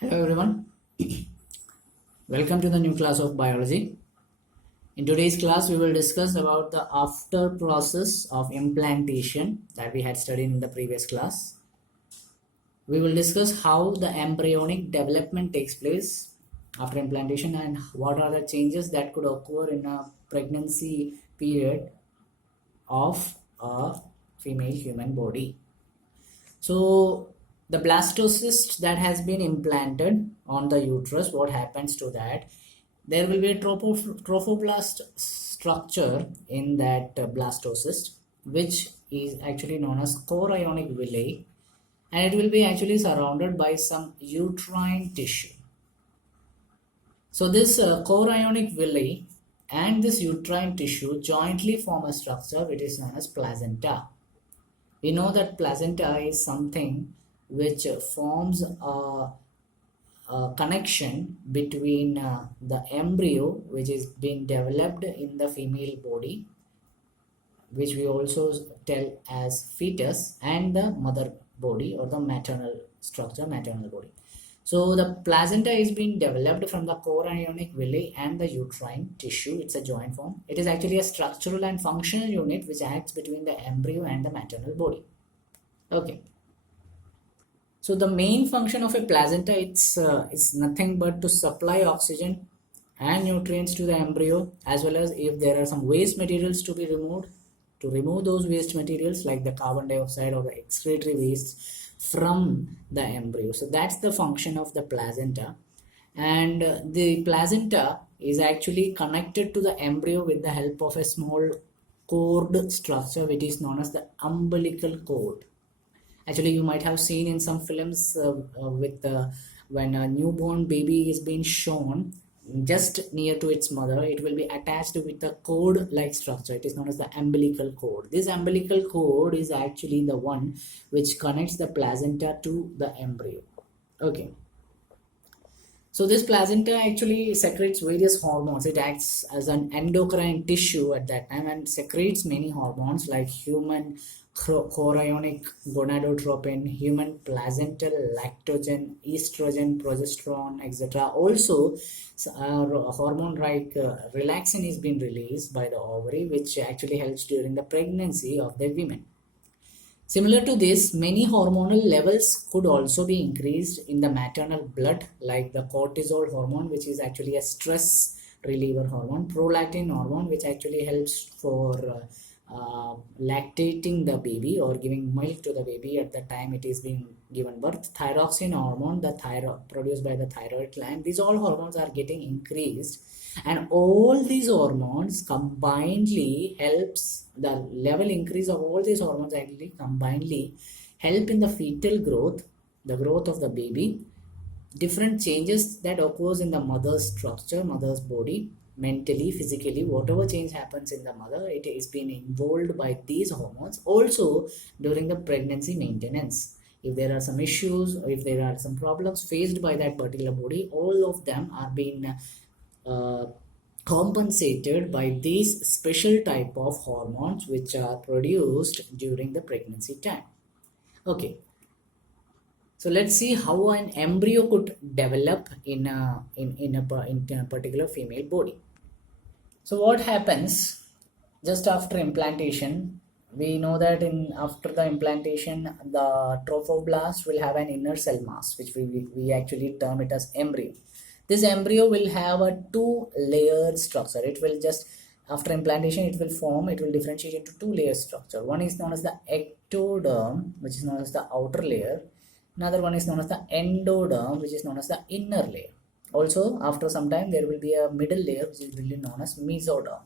Hello everyone, welcome to the new class of biology. In today's class we will discuss about the after process of implantation that we had studied in the previous class. We will discuss how the embryonic development takes place after implantation and what are the changes that could occur in a pregnancy period of a female human body. So the blastocyst that has been implanted on the uterus, what happens to that? There will be a trophoblast structure in that blastocyst, which is actually known as chorionic villi, and it will be actually surrounded by some uterine tissue. So this chorionic villi and this uterine tissue jointly form a structure which is known as placenta. We know that placenta is something which forms a connection between the embryo which is being developed in the female body, which we also tell as fetus, and the mother body or the maternal structure, maternal body. So the placenta is being developed from the chorionic villi and the uterine tissue. It's a joint form. It is actually a structural and functional unit which acts between the embryo and the maternal body. Okay. So the main function of a placenta is nothing but to supply oxygen and nutrients to the embryo, as well as if there are some waste materials to be removed, to remove those waste materials like the carbon dioxide or the excretory waste from the embryo. So that's the function of the placenta, and the placenta is actually connected to the embryo with the help of a small cord structure which is known as the umbilical cord. Actually, you might have seen in some films when a newborn baby is being shown just near to its mother, it will be attached with a cord-like structure. It is known as the umbilical cord. This umbilical cord is actually the one which connects the placenta to the embryo. Okay. So this placenta actually secretes various hormones. It acts as an endocrine tissue at that time and secretes many hormones like human chorionic gonadotropin, human placental lactogen, estrogen, progesterone, etc. Also, hormone like relaxin is being released by the ovary, which actually helps during the pregnancy of the women. Similar to this, many hormonal levels could also be increased in the maternal blood, like the cortisol hormone, which is actually a stress reliever hormone, prolactin hormone, which actually helps for lactating the baby or giving milk to the baby at the time it is being given birth, thyroxine hormone, the thyroid produced by the thyroid gland. These all hormones are getting increased, and all these hormones combinedly helps the level increase of all these hormones actually combinedly help in the fetal growth, the growth of the baby, different changes that occurs in the mother's structure, mother's body, mentally, physically, whatever change happens in the mother, it is being involved by these hormones. Also during the pregnancy maintenance, if there are some issues, if there are some problems faced by that particular body, all of them are being compensated by these special type of hormones which are produced during the pregnancy time. Okay, so let's see how an embryo could develop in a particular female body. So what happens just after implantation? We know that after the implantation, the trophoblast will have an inner cell mass, which we actually term it as embryo. This embryo will have a two-layered structure. It will just, after implantation, it will differentiate into two-layer structure. One is known as the ectoderm, which is known as the outer layer. Another one is known as the endoderm, which is known as the inner layer. Also, after some time, there will be a middle layer, which is really known as mesoderm.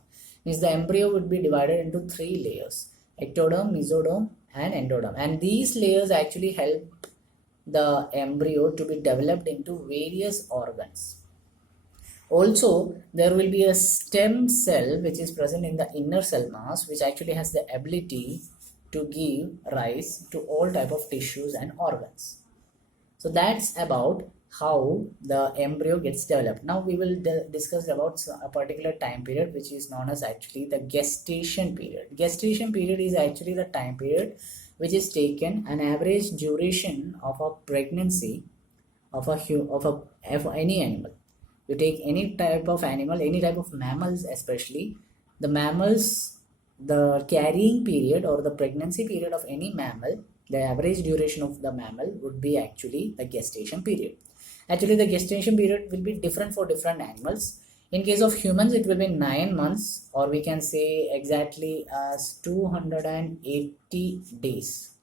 Means the embryo would be divided into three layers: ectoderm, mesoderm, and endoderm. And these layers actually help the embryo to be developed into various organs. Also, there will be a stem cell which is present in the inner cell mass, which actually has the ability to give rise to all type of tissues and organs. So that's about how the embryo gets developed. Now we will discuss about a particular time period which is known as actually the gestation period. Gestation period is actually the time period which is taken an average duration of a pregnancy of any animal. You take any type of animal, any type of mammals, especially the mammals, the carrying period or the pregnancy period of any mammal, the average duration of the mammal would be actually the gestation period. Actually, the gestation period will be different for different animals. In case of humans, it will be 9 months, or we can say exactly as 280 days.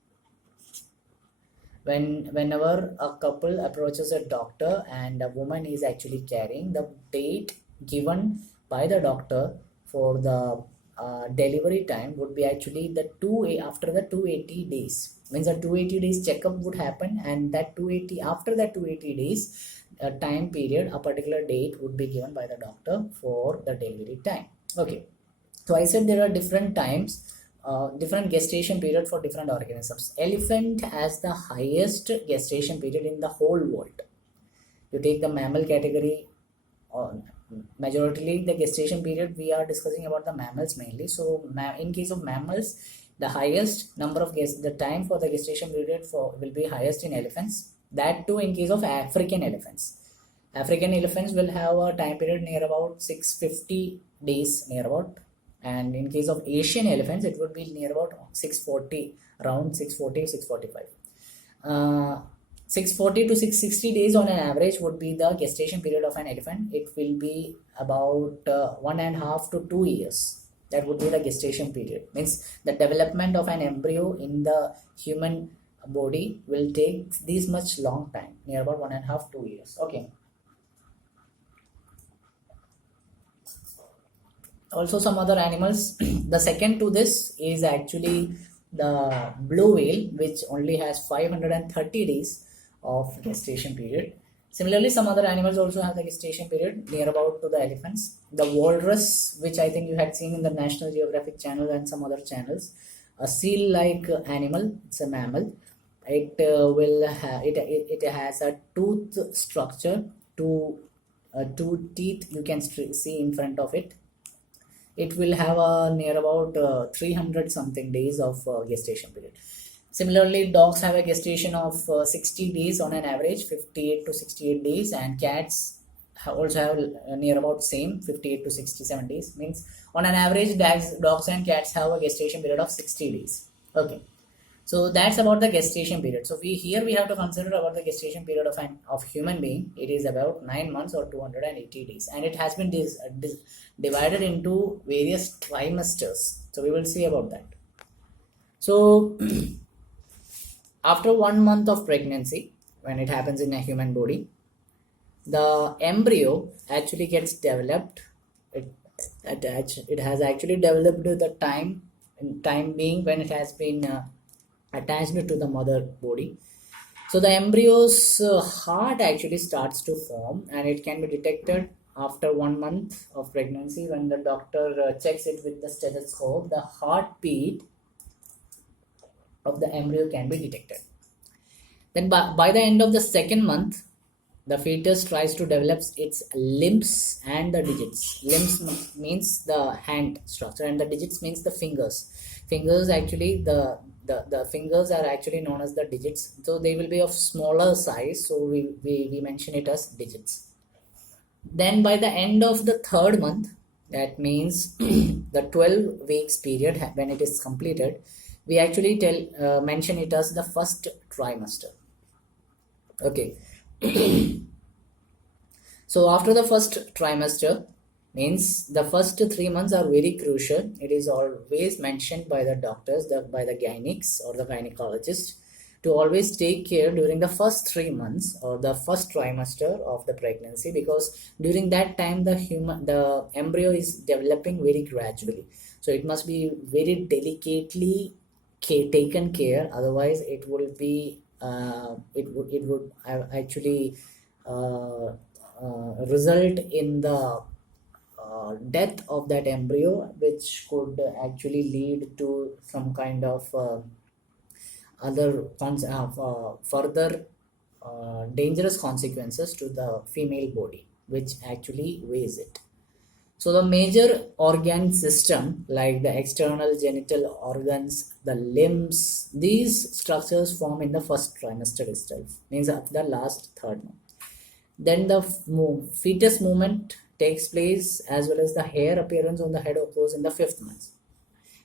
Whenever a couple approaches a doctor and a woman is actually carrying, the date given by the doctor for the delivery time would be actually the after the 280 days. Means a 280 days checkup would happen, and that 280, after that 280 days time period, a particular date would be given by the doctor for the delivery time. Okay, so I said there are different times, different gestation period for different organisms. Elephant has the highest gestation period in the whole world. You take the mammal category, majority the gestation period we are discussing about the mammals mainly. So in case of mammals, the highest number of the time for the gestation period for will be highest in elephants. That too in case of African elephants. African elephants will have a time period near about 650 days near about, and in case of Asian elephants it would be near about 640, around 640 645. 640 to 660 days on an average would be the gestation period of an elephant. It will be about 1.5 to 2 years. That would be the gestation period. Means the development of an embryo in the human body will take this much long time, near about 1.5 2 years. Okay. Also some other animals. The second to this is actually the blue whale, which only has 530 days of gestation period. Similarly, some other animals also have the gestation period near about to the elephants. The walrus, which I think you had seen in the National Geographic channel and some other channels, a seal-like animal. It's a mammal. It it has a tooth structure, two teeth you can see in front of it. It will have a near about 300 something days of gestation period. Similarly, dogs have a gestation of 60 days on an average, 58 to 68 days, and cats also have near about same 58 to 67 days. Means on an average, dogs and cats have a gestation period of 60 days. Okay, so that's about the gestation period. So we have to consider about the gestation period of human being. It is about 9 months or 280 days, and it has been divided into various trimesters. So we will see about that. So after 1 month of pregnancy, when it happens in a human body, the embryo actually gets developed. It has actually developed the time being when it has been attached to the mother body. So the embryo's heart actually starts to form, and it can be detected after 1 month of pregnancy. When the doctor checks it with the stethoscope, the heartbeat of the embryo can be detected. Then by the end of the 2nd month, the fetus tries to develop its limbs and the digits. Limbs means the hand structure, and the digits means the fingers. Fingers actually, the fingers are actually known as the digits. So they will be of smaller size. So we mention it as digits. Then by the end of the 3rd month, that means the 12 weeks period when it is completed, we actually mention it as the first trimester. Okay. So after the first trimester, means the first 3 months are very crucial. It is always mentioned by the doctors, by the gynacs or the gynecologist, to always take care during the first 3 months or the first trimester of the pregnancy, because during that time the embryo is developing very gradually. So it must be very delicately taken care, otherwise it will be it would actually result in the death of that embryo, which could actually lead to some kind of other further dangerous consequences to the female body, which actually weighs it. So the major organ system like the external genital organs, the limbs, these structures form in the first trimester itself, means of the last third month. Then the fetus movement takes place as well as the hair appearance on the head occurs in the fifth month.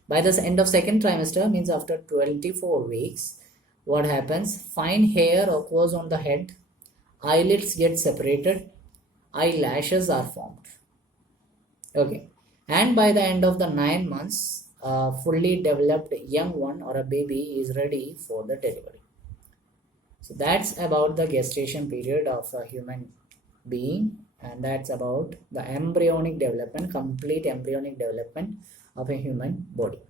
By the end of second trimester, means after 24 weeks, what happens? Fine hair occurs on the head, eyelids get separated, eyelashes are formed. Okay, and by the end of the 9 months, a fully developed young one or a baby is ready for the delivery. So that's about the gestation period of a human being, and that's about the embryonic development, complete embryonic development of a human body.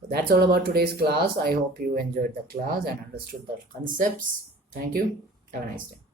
So that's all about today's class. I hope you enjoyed the class and understood the concepts. Thank you. Have a nice day.